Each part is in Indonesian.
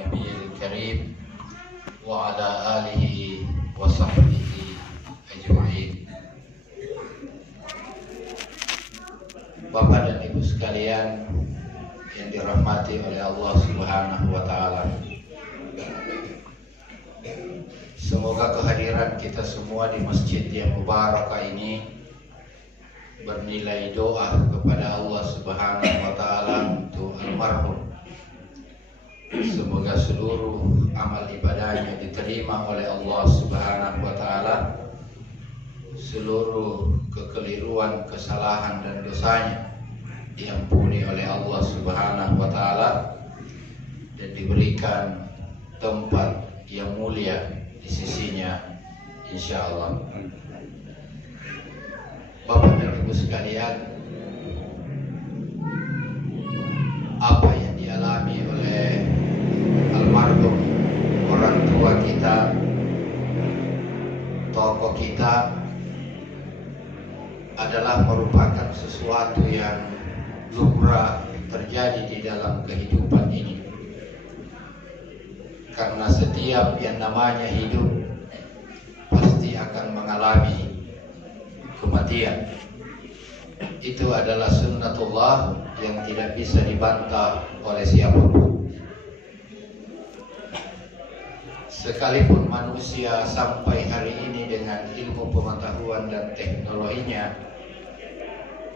النبي الكريم وعلى آله وصحبه أجمعين. Bapak dan Ibu sekalian yang dirahmati oleh Allah Subhanahu wa Ta'ala, semoga kehadiran kita semua di masjid yang mubarakah ini bernilai doa kepada Allah Subhanahu wa Ta'ala untuk almarhum. Semoga seluruh amal ibadahnya diterima oleh Allah Subhanahu wa Ta'ala, seluruh kekeliruan, kesalahan dan dosanya diampuni oleh Allah Subhanahu wa Ta'ala dan diberikan tempat yang mulia di sisinya, insyaallah. Bapak dan Ibu sekalian, apa yang dialami oleh almarhum orang tua kita, tokoh kita, adalah merupakan sesuatu yang lumrah terjadi di dalam kehidupan ini. Karena setiap yang namanya hidup pasti akan mengalami kematian. Itu adalah sunnatullah yang tidak bisa dibantah oleh siapapun. Sekalipun manusia sampai hari ini dengan ilmu pengetahuan dan teknologinya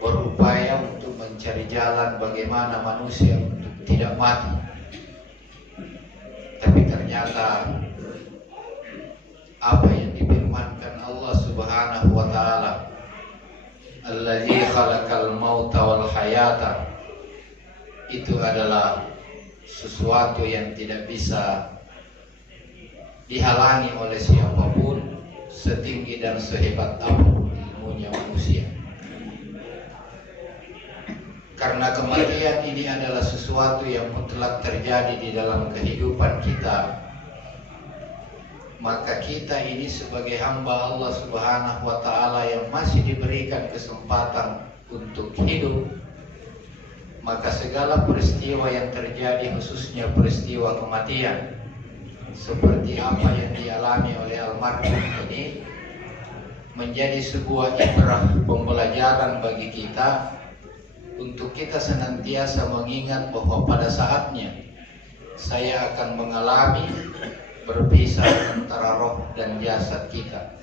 berupaya untuk mencari jalan bagaimana manusia untuk tidak mati, tapi ternyata apa yang difirmankan Allah Subhanahu wa Ta'ala, allazi khalaqal mauta wal hayata, itu adalah sesuatu yang tidak bisa dihalangi oleh siapapun, setinggi dan sehebat apapun ilmunya manusia. Karena kematian ini adalah sesuatu yang mutlak terjadi di dalam kehidupan kita, maka kita ini sebagai hamba Allah Subhanahu wa Ta'ala yang masih diberikan kesempatan untuk hidup, maka segala peristiwa yang terjadi, khususnya peristiwa kematian seperti apa yang dialami oleh almarhum ini, menjadi sebuah ibrah, pembelajaran bagi kita untuk kita senantiasa mengingat bahwa pada saatnya saya akan mengalami berpisah antara roh dan jasad kita.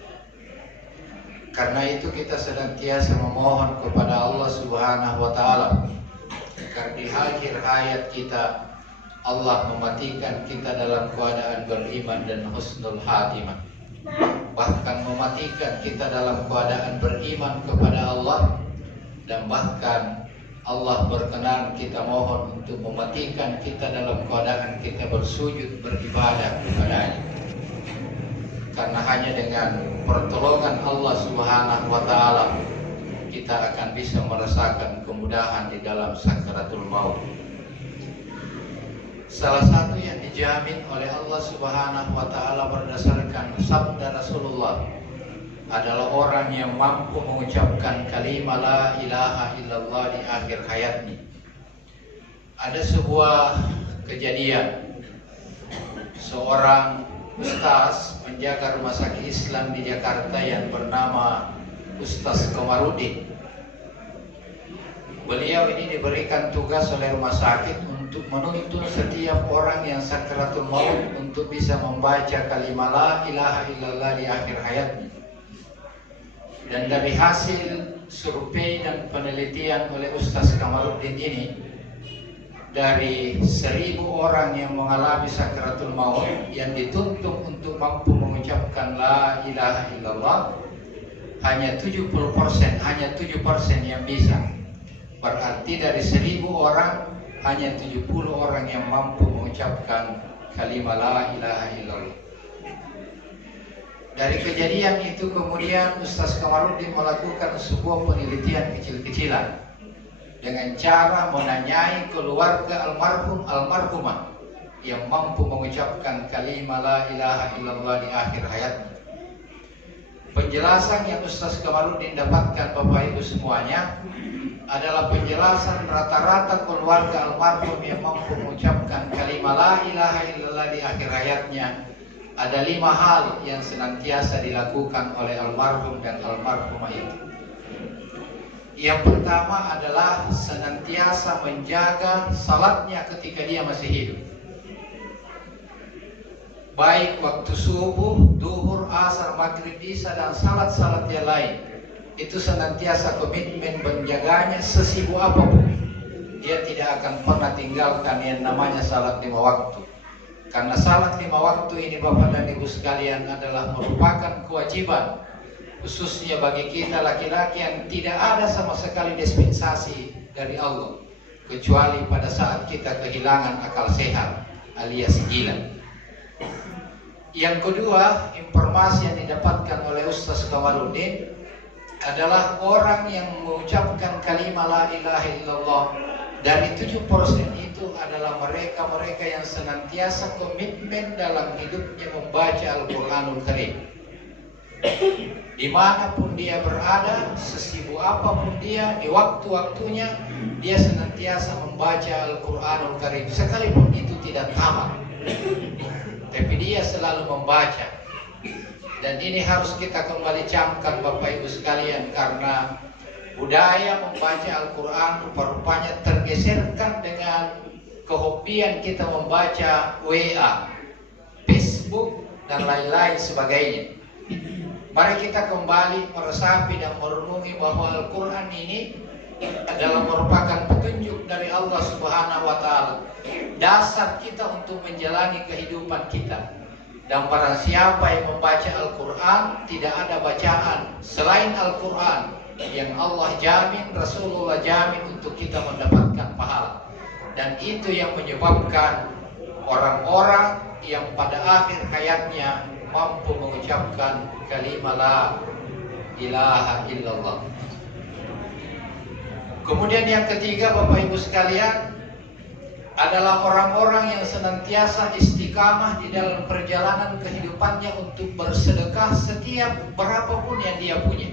Karena itu kita senantiasa memohon kepada Allah Subhanahu wa Ta'ala agar di akhir hayat kita Allah mematikan kita dalam keadaan beriman dan husnul khatimah. Bahkan mematikan kita dalam keadaan beriman kepada Allah, dan bahkan Allah berkenan kita mohon untuk mematikan kita dalam keadaan kita bersujud beribadah kepada-Nya. Karena hanya dengan pertolongan Allah Subhanahu wa Ta'ala kita akan bisa merasakan kemudahan di dalam sakaratul maut. Salah satu yang dijamin oleh Allah Subhanahu wa Ta'ala berdasarkan sabda Rasulullah adalah orang yang mampu mengucapkan kalimat la ilaha illallah di akhir hayatnya. Ada sebuah kejadian, seorang ustaz menjaga rumah sakit Islam di Jakarta yang bernama Ustaz Komarudin. Beliau ini diberikan tugas oleh rumah sakit untuk menuntun setiap orang yang sakaratul maut untuk bisa membaca kalimat la ilaha illallah di akhir hayatnya. Dan dari hasil survei dan penelitian oleh Ustaz Komarudin ini, dari 1000 orang yang mengalami sakaratul maut yang dituntun untuk mampu mengucapkan la ilaha illallah, hanya 70%, hanya 7% yang bisa. Berarti dari 1000 orang hanya 70 orang yang mampu mengucapkan kalimat la ilaha illallah. Dari kejadian itu kemudian Ustaz Komarudin melakukan sebuah penelitian kecil-kecilan dengan cara menanyai keluarga almarhumah yang mampu mengucapkan kalimat la ilaha illallah di akhir hayatnya. Penjelasan yang Ustaz Komarudin dapatkan Bapak Ibu semuanya adalah penjelasan rata-rata keluarga almarhum yang mampu mengucapkan kalimat la ilaha illallah di akhir hayatnya. Ada 5 hal yang senantiasa dilakukan oleh almarhum dan almarhumah itu. Yang pertama adalah senantiasa menjaga salatnya ketika dia masih hidup. Baik waktu subuh, duhur, asar, maghrib, isya, dan salat-salat yang lain. Itu senantiasa komitmen menjaganya sesibuk apapun. Dia tidak akan pernah tinggalkan yang namanya salat 5 waktu. Karena salat 5 waktu ini Bapak dan Ibu sekalian adalah merupakan kewajiban, khususnya bagi kita laki-laki yang tidak ada sama sekali dispensasi dari Allah, kecuali pada saat kita kehilangan akal sehat alias gila. Yang kedua, informasi yang didapatkan oleh Ustaz Kamarudin adalah orang yang mengucapkan kalimat la ilaha illallah, dari 7% itu adalah mereka-mereka yang senantiasa komitmen dalam hidupnya membaca Al-Quranul Karim. Dimanapun dia berada, sesibuk apapun dia, di waktu-waktunya dia senantiasa membaca Al-Quranul Karim, sekalipun itu tidak tamat, tapi dia selalu membaca. Dan ini harus kita kembali camkan Bapak Ibu sekalian, karena budaya membaca Al-Quran rupa-rupanya tergeserkan dengan kehobian kita membaca WA, Facebook, dan lain-lain sebagainya. Mari kita kembali meresapi dan merenungi bahwa Al-Quran ini adalah merupakan petunjuk dari Allah Subhanahu wa Ta'ala, dasar kita untuk menjalani kehidupan kita. Dan barang siapa yang membaca Al-Quran, tidak ada bacaan selain Al-Quran yang Allah jamin, Rasulullah jamin untuk kita mendapatkan pahala. Dan itu yang menyebabkan orang-orang yang pada akhir hayatnya mampu mengucapkan kalimat la ilaha illallah. Kemudian yang ketiga Bapak Ibu sekalian adalah orang-orang yang senantiasa istiqamah di dalam perjalanan kehidupannya untuk bersedekah setiap berapapun yang dia punya.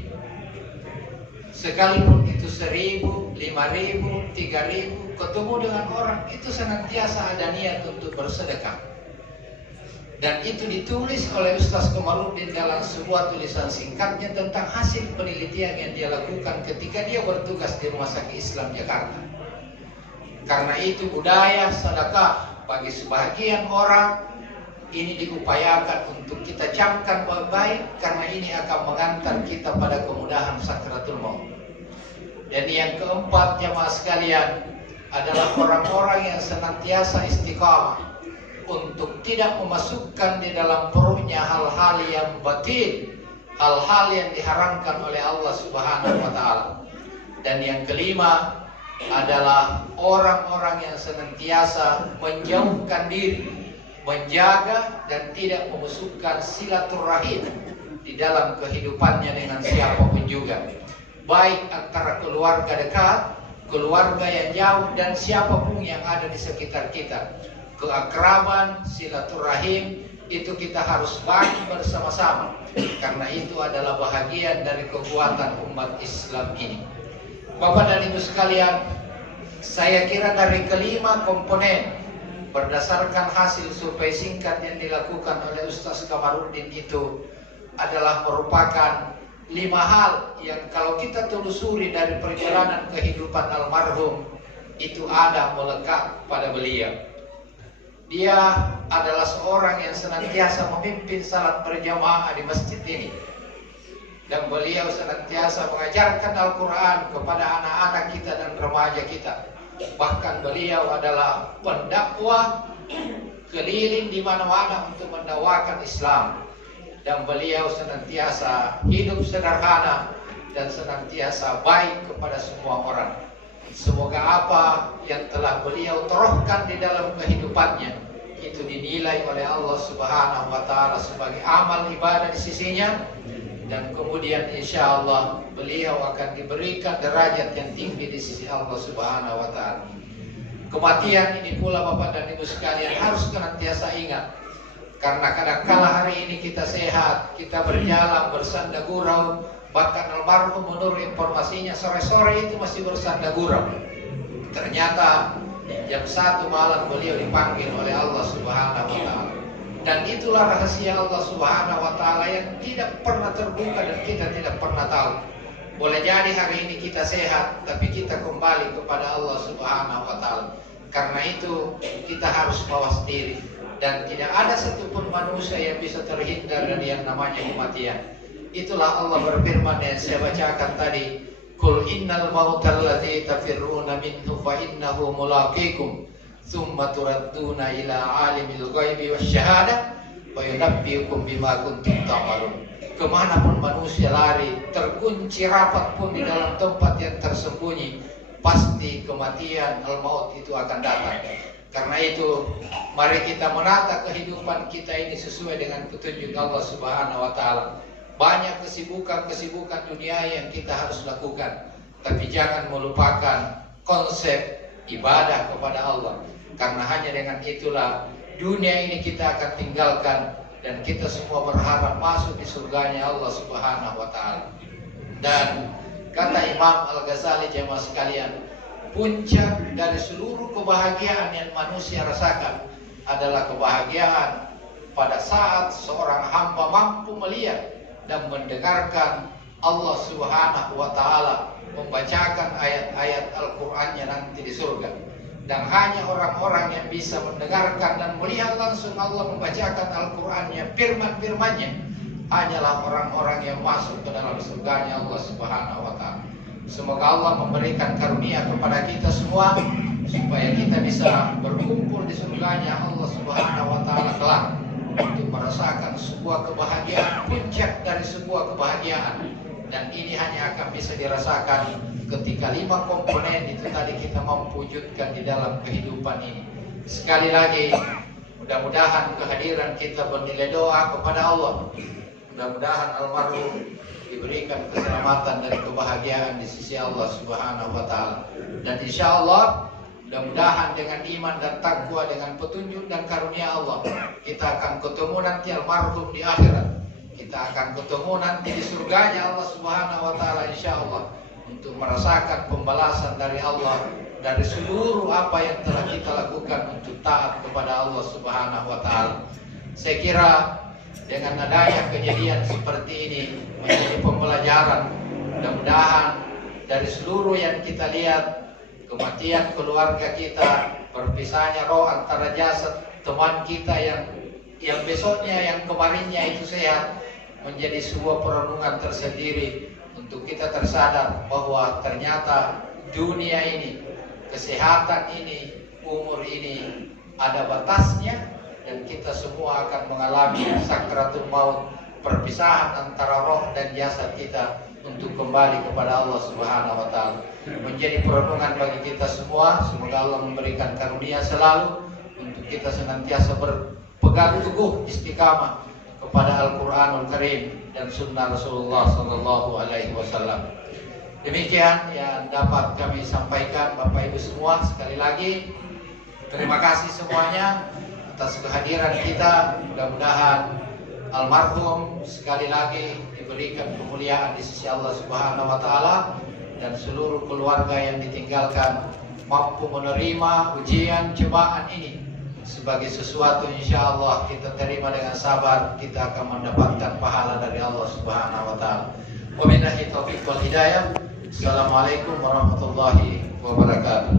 Sekalipun itu 1.000, 5.000, 3.000, ketemu dengan orang, itu senantiasa ada niat untuk bersedekah. Dan itu ditulis oleh Ustaz Kamarudin dalam sebuah tulisan singkatnya tentang hasil penelitian yang dia lakukan ketika dia bertugas di Rumah Sakit Islam Jakarta. Karena itu budaya sedekah bagi sebagian orang ini diupayakan untuk kita camkan baik-baik, karena ini akan mengantar kita pada kemudahan sakratul maut. Dan yang keempat jamaah sekalian adalah orang-orang yang senantiasa istiqamah untuk tidak memasukkan di dalam perutnya hal-hal yang batil, hal-hal yang diharamkan oleh Allah Subhanahu wa Ta'ala. Dan yang kelima adalah orang-orang yang senantiasa menjauhkan diri, menjaga dan tidak memasukkan silaturahim di dalam kehidupannya dengan siapapun juga, baik antara keluarga dekat, keluarga yang jauh, dan siapapun yang ada di sekitar kita. Keakraban, silaturahim itu kita harus bangun bersama-sama, karena itu adalah bahagian dari kekuatan umat Islam ini. Bapak dan Ibu sekalian, saya kira dari kelima komponen berdasarkan hasil survei singkat yang dilakukan oleh Ustaz Kamarudin itu adalah merupakan 5 hal yang kalau kita telusuri dari perjalanan kehidupan almarhum itu ada melekat pada beliau. Dia adalah seorang yang senantiasa memimpin salat berjamaah di masjid ini. Dan beliau senantiasa mengajarkan Al-Quran kepada anak-anak kita dan remaja kita. Bahkan beliau adalah pendakwah keliling di mana-mana untuk mendakwakan Islam. Dan beliau senantiasa hidup sederhana dan senantiasa baik kepada semua orang. Semoga apa yang telah beliau torahkan di dalam kehidupannya itu dinilai oleh Allah Subhanahu wa Ta'ala sebagai amal ibadah di sisinya. Dan kemudian insya Allah beliau akan diberikan derajat yang tinggi di sisi Allah Subhanahu wa Ta'ala. Kematian ini pula Bapak dan Ibu sekalian harus senantiasa ingat, karena kadangkala hari ini kita sehat, kita berjalan bersanda gurau, Bahkan almarhum menurut informasinya sore-sore itu masih bersanda gurau. Ternyata jam 1 malam beliau dipanggil oleh Allah Subhanahu wa Ta'ala. Dan itulah rahasia Allah Subhanahu wa Ta'ala yang tidak pernah terbuka dan kita tidak pernah tahu. Boleh jadi hari ini kita sehat, tapi kita kembali kepada Allah Subhanahu wa Ta'ala. Karena itu kita harus mawas diri, dan tidak ada satupun manusia yang bisa terhindar dari yang namanya kematian. Itulah Allah berfirman yang saya bacakan tadi, Qul innal mautal ladzi tafirruna minhu fa innahu mulaqikum tsumma turadduna ila alimil ghaibi wasyahadah wa yunabbiukum bima kuntum ta'malun. Kemanapun manusia lari, terkunci rapat pun di dalam tempat yang tersembunyi, pasti kematian, al-maut itu akan datang. Karena itu, mari kita menata kehidupan kita ini sesuai dengan petunjuk Allah Subhanahu wa Ta'ala. Banyak kesibukan dunia yang kita harus lakukan, tapi jangan melupakan konsep ibadah kepada Allah. Karena hanya dengan itulah dunia ini kita akan tinggalkan, dan kita semua berharap masuk di surganya Allah Subhanahu wa Ta'ala. Dan kata Imam Al-Ghazali, jemaah sekalian, puncak dari seluruh kebahagiaan yang manusia rasakan adalah kebahagiaan pada saat seorang hamba mampu melihat dan mendengarkan Allah Subhanahu wa Ta'ala membacakan ayat-ayat Al-Qur'annya nanti di surga. Dan hanya orang-orang yang bisa mendengarkan dan melihat langsung Allah membacakan Al-Qur'annya, firman-firmannya, hanyalah orang-orang yang masuk ke dalam surganya Allah Subhanahu wa Ta'ala. Semoga Allah memberikan karunia kepada kita semua supaya kita bisa berkumpul di surganya Allah Subhanahu wa Ta'ala kelak untuk merasakan sebuah kebahagiaan, puncak dari sebuah kebahagiaan. Dan ini hanya akan bisa dirasakan ketika 5 komponen itu tadi kita mampu wujudkan di dalam kehidupan ini. Sekali lagi, mudah-mudahan kehadiran kita bernilai doa kepada Allah. Mudah-mudahan almarhum diberikan keselamatan dan kebahagiaan di sisi Allah Subhanahu wa Ta'ala. Dan insya Allah, mudah-mudahan dengan iman dan takwa, dengan petunjuk dan karunia Allah, kita akan ketemu nanti almarhum di akhirat. Kita akan ketemu nanti di surganya Allah Subhanahu wa Ta'ala insya Allah, untuk merasakan pembalasan dari Allah dari seluruh apa yang telah kita lakukan untuk taat kepada Allah Subhanahu wa Ta'ala. Saya kira dengan adanya kejadian seperti ini menjadi pembelajaran. Mudah-mudahan dari seluruh yang kita lihat, kematian keluarga kita, berpisahnya roh antara jasad teman kita yang besoknya, yang kemarinnya itu sehat, menjadi sebuah perenungan tersendiri untuk kita tersadar bahwa ternyata dunia ini, kesehatan ini, umur ini ada batasnya, dan kita semua akan mengalami sakratul maut, perpisahan antara roh dan jasad kita untuk kembali kepada Allah Subhanahu wa Ta'ala. Menjadi perenungan bagi kita semua. Semoga Allah memberikan karunia selalu untuk kita senantiasa berpegang teguh istiqamah kepada Al-Quranul Karim dan Sunnah Rasulullah Sallallahu Alaihi Wasallam. Demikian yang dapat kami sampaikan, Bapak Ibu semua. Sekali lagi terima kasih semuanya atas kehadiran kita. Mudah-mudahan almarhum sekali lagi diberikan kemuliaan di sisi Allah Subhanahu wa Ta'ala, dan seluruh keluarga yang ditinggalkan mampu menerima ujian cobaan ini sebagai sesuatu insya Allah kita terima dengan sabar, kita akan mendapatkan pahala dari Allah Subhanahu wa Ta'ala. Wabillahi taufiq wal hidayah. Assalamualaikum warahmatullahi wabarakatuh.